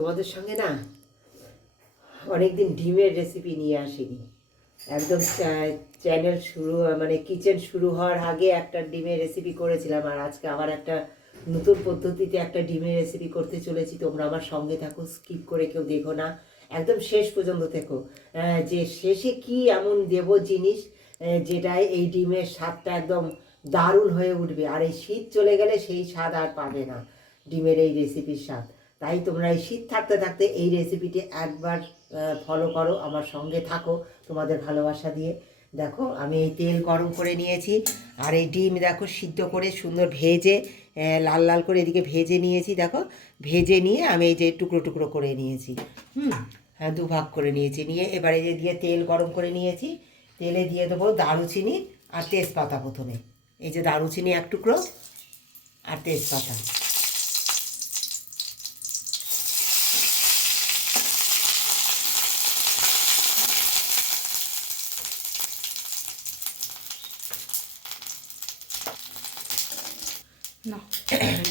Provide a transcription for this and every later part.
তোমাদের সঙ্গে না অনেকদিন ডিমের রেসিপি নিয়ে আসিনি। একদম চ্যানেল শুরু মানে কিচেন শুরু হওয়ার আগে একটা ডিমের রেসিপি করেছিলাম, আর আজকে আবার একটা নতুন পদ্ধতিতে একটা ডিমের রেসিপি করতে চলেছি। তোমরা আমার সঙ্গে থাকো, স্কিপ করে কেউ দেখো না, একদম শেষ পর্যন্ত থেকো। যে শেষে কি এমন দেব জিনিস যেটায় এই ডিমের স্বাদটা একদম দারুণ হয়ে উঠবে, আর এই শীত চলে গেলে সেই স্বাদ আর পাবে না ডিমের এই রেসিপির স্বাদ। তাই তোমরা এই শীত থাকতে থাকতে এই রেসিপিটি একবার ফলো করো, আমার সঙ্গে থাকো তোমাদের ভালোবাসা দিয়ে। দেখো আমি এই তেল গরম করে নিয়েছি, আর এই ডিম দেখো সিদ্ধ করে সুন্দর ভেজে লাল লাল করে এদিকে ভেজে নিয়েছি। দেখো ভেজে নিয়ে আমি এই যে টুকরো টুকরো করে নিয়েছি, হ্যাঁ দুভাগ করে নিয়েছি। নিয়ে এবারে যে দিয়ে তেল গরম করে নিয়েছি, তেলে দিয়ে দেবো দারুচিনি আর তেজপাতা। প্রথমে এই যে দারুচিনি এক টুকরো আর তেজপাতা,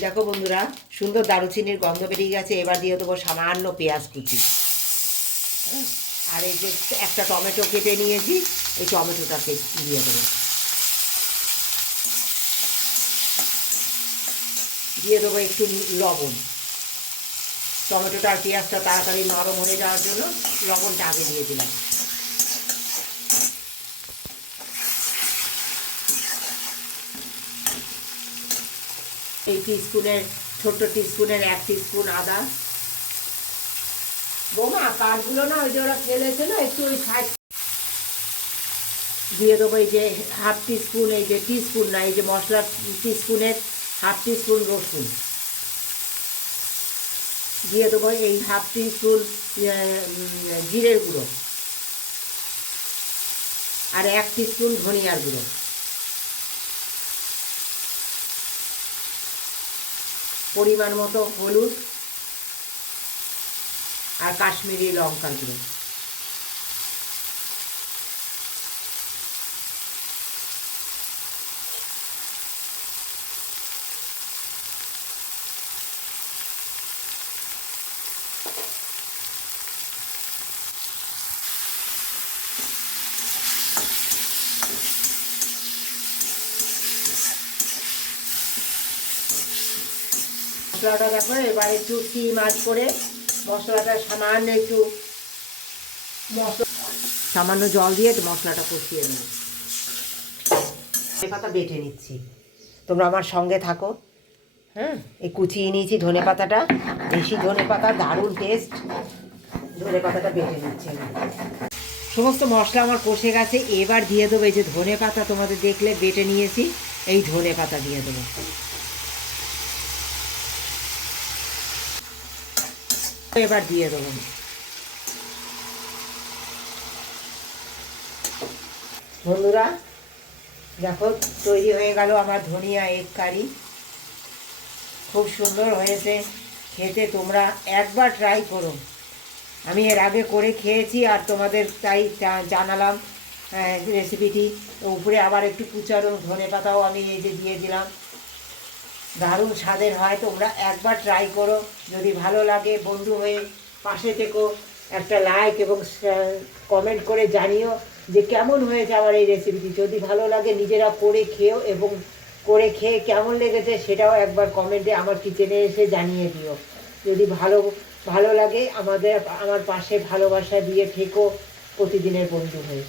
দেখো বন্ধুরা সুন্দর দারুচিনির গন্ধ বেরিয়ে গেছে। এবার দিয়ে দেবো সামান্য পেঁয়াজ কুচি, আর এই যে একটা টমেটো কেটে নিয়েছি, এই টমেটোটাকে দিয়ে দেবো। দিয়ে দেবো একটু লবণ। টমেটোটা আর পেঁয়াজটা তাড়াতাড়ি নরম হয়ে যাওয়ার জন্য লবণটা আগে দিয়ে দিলাম। এই টিস্পুনের ছোট্ট টিস্পুনের 1 টিস্পুন আদা। বৌমা কাঠগুলো না ওই যে ওরা ফেলেছে না, একটু ওই সাইড দিয়ে দেবো। এই যে হাফ টিস্পুন, এই যে টিস্পুন না, এই যে মশলা টিস্পুনের হাফ টিস্পুন রসুন দিয়ে দেবো। এই হাফ টিস্পুন জিরের গুঁড়ো, আর 1 টিস্পুন ধনিয়ার গুঁড়ো, পরিমাণ মতো হলুদ আর কাশ্মীরি লঙ্কার গুঁড়ো। মশলাটা দেখো এবার একটু মাছ করে মশলাটা সামান্য একটু সামান্য জল দিয়ে মশলাটা কষিয়ে নেব। ধনে পাতা বেটে নিচ্ছি, তোমরা আমার সঙ্গে থাকো। হ্যাঁ এই কুচিয়ে নিয়েছি ধনে পাতাটা, দেশি ধনে পাতা, দারুণ টেস্ট। ধনে পাতাটা বেটে নিচ্ছি। সমস্ত মশলা আমার কষে গেছে, এবার দিয়ে দেবো এই যে ধনে পাতা তোমাদের দেখলে বেটে নিয়েছি, এই ধনে পাতা দিয়ে দেবো। এবার দিয়ে দেবো বন্ধুরা, দেখো তৈরি হয়ে গেল আমার ধনিয়া এগ কারি। খুব সুন্দর হয়েছে খেতে, তোমরা একবার ট্রাই করো। আমি এর আগে করে খেয়েছি আর তোমাদের তাই জানালাম রেসিপিটি। উপরে আবার একটু কুচানো ধনে পাতাও আমি এই যে দিয়ে দিলাম, দারুণ স্বাদের হয়। তোমরা একবার ট্রাই করো, যদি ভালো লাগে বন্ধু হয়ে পাশে থেকো, একটা লাইক এবং কমেন্ট করে জানিও যে কেমন হয়েছে আমার এই রেসিপিটি। যদি ভালো লাগে নিজেরা করে খেও, এবং করে খেয়ে কেমন লেগেছে সেটাও একবার কমেন্টে আমার কিচেনে এসে জানিয়ে দিও। যদি ভালো লাগে আমার পাশে ভালোবাসা দিয়ে থেকো প্রতিদিনের বন্ধু হয়ে।